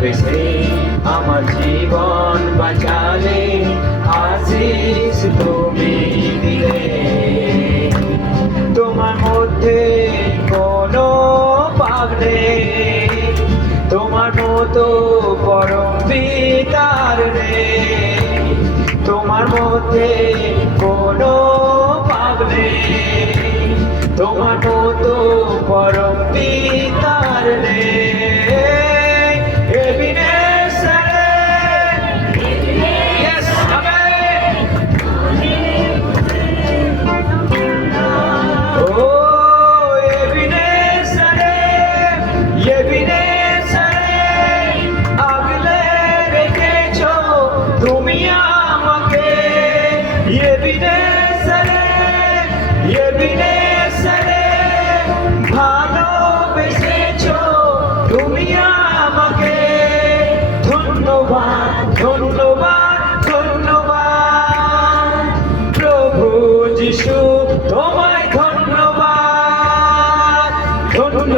বেছে আমার জীবন বাঁচালে আশিস তুমি দিলে। তোমার মধ্যে কোনো পাপ তোমার মতো পরম পিতার রে তোমার মধ্যে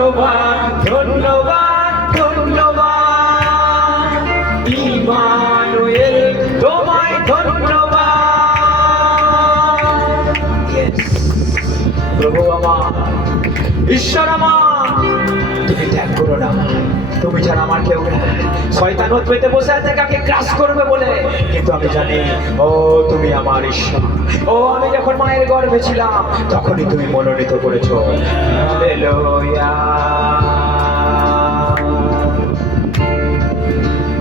ধন্যবাদ ধন্যবাদ ধন্যবাদ। ইমানুয়েল তোমায় ধন্যবাদ. প্রভু আমার ঈশ্বর আমার। তুমি ত্যাগ করো না তুমি জানো আমার কেউ শয়তান পেতে বসে আছে, কাকে ক্রাশ করবে বলে? কিন্তু আমি জানি, ও তুমি আমার ঈশ্বর। ও, আমি যখন মায়ের গর্ভে ছিলাম, তখনই তুমি মনোনীত করেছ।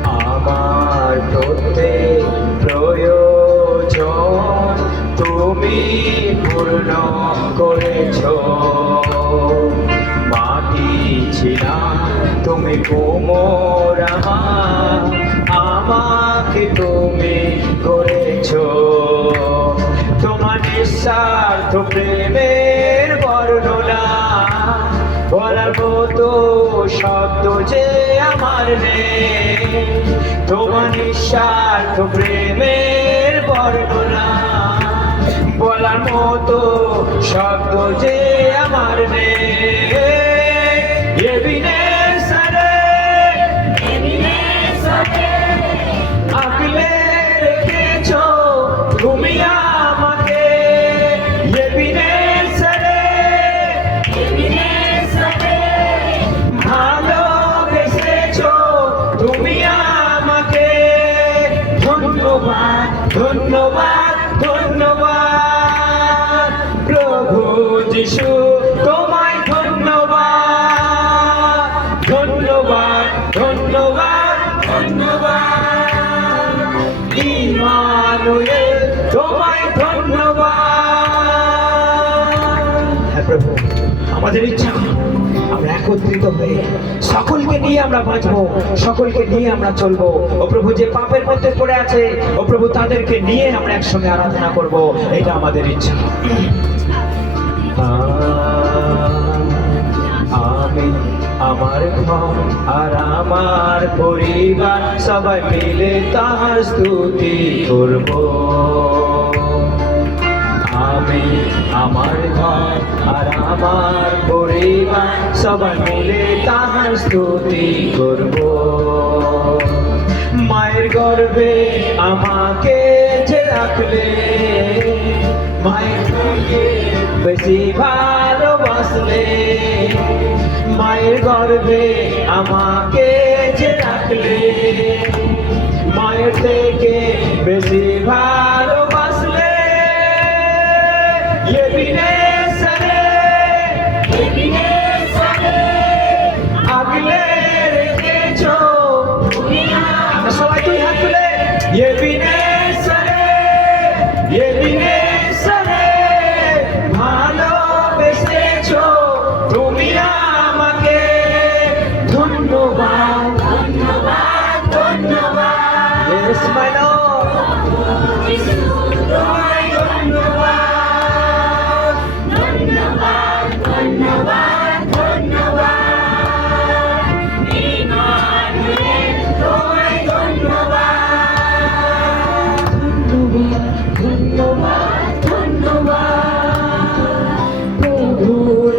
আমার প্রত্যেক প্রয়োজন তুমি পূর্ণ করেছ। মাটি ছিলাম তুমি কোমর আমাকে তুমি করেছ। তোমার নিঃস্বার্থ প্রেমের বর্ণনা, বলার মতো শব্দ যে আমার নেই। তোমার নিঃস্বার্থ প্রেমের বর্ণনা, বলার মতো শব্দ যে ধন্যবাদ ধন্যবাদ। ধন্যবাদ ইমানুয়েল তোমায় ধন্যবাদ। হ্যাঁ প্রভু আমাদের ইচ্ছা আমরা একত্রিত হয়ে সকলকে নিয়ে আমরা বাঁচবো সকলকে নিয়ে আমরা চলবো। ও প্রভু যে পাপের মধ্যে পড়ে আছে ও প্রভু তাদেরকে নিয়ে আমরা একসঙ্গে আরাধনা করব। এটা আমাদের ইচ্ছা। আমি, আমার ঘর আর আমার পরিবার, সবাই মিলে তাহার স্তুতি করব। আমি, আমার ঘর আর আমার পরিবার, সবাই মিলে তাহার স্তুতি করব। মায়ের গর্ভে আমাকে যে রাখলে, মায়ের বেশি ভালোবাসলে মায়ের গর্ভে আমাকে যে রাখলে মায়ের থেকে বেশি ভালোবাসলে এবিনেসারে, আগলে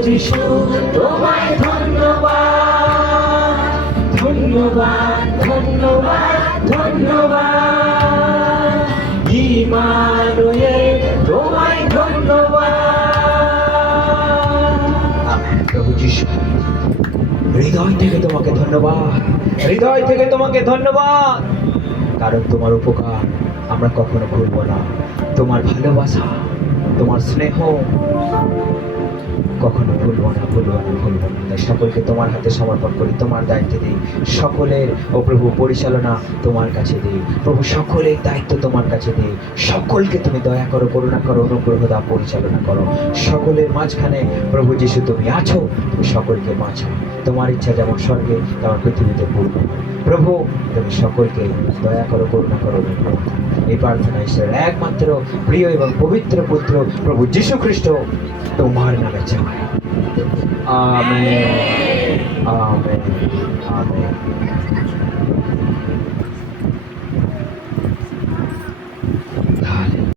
যিশু তোমায় ধন্যবাদ। ধন্যবাদ ধন্যবাদ ধন্যবাদ। ইমানুয়েল তোমায় ধন্যবাদ। প্রভু যিশু, হৃদয় থেকে তোমাকে ধন্যবাদ। হৃদয় থেকে তোমাকে ধন্যবাদ। কারণ তোমার উপকার আমরা কখনো ভুলব না। তোমার ভালোবাসা, তোমার স্নেহ কখনো ভুলবো না ভুলবো না ভুলবো না। তাই সকলকে তোমার হাতে সমর্পণ করি, তোমার দায়িত্বে দিই। সকলের ও প্রভু পরিচালনা তোমার কাছে দিই। প্রভু, সকলের দায়িত্ব তোমার কাছে দিই। সকলকে তুমি দয়া করো, করুণা করো, অনুগ্রহ দাও, পরিচালনা করো। সকলের মাঝখানে প্রভু যিশু, তুমি আছো, তুমি সকলকে বাঁচো তোমার ইচ্ছা যেমন স্বর্গে, তেমন পৃথিবীতে পূর্ণ প্রভু, তুমি সকলকে দয়া করো, করুণা করো, অনুগ্রহ। এই প্রার্থনা ঈশ্বরের একমাত্র প্রিয় এবং পবিত্র পুত্র প্রভু যিশু খ্রিস্ট। তোমার নামে চাই আমেন আমেন আমেন।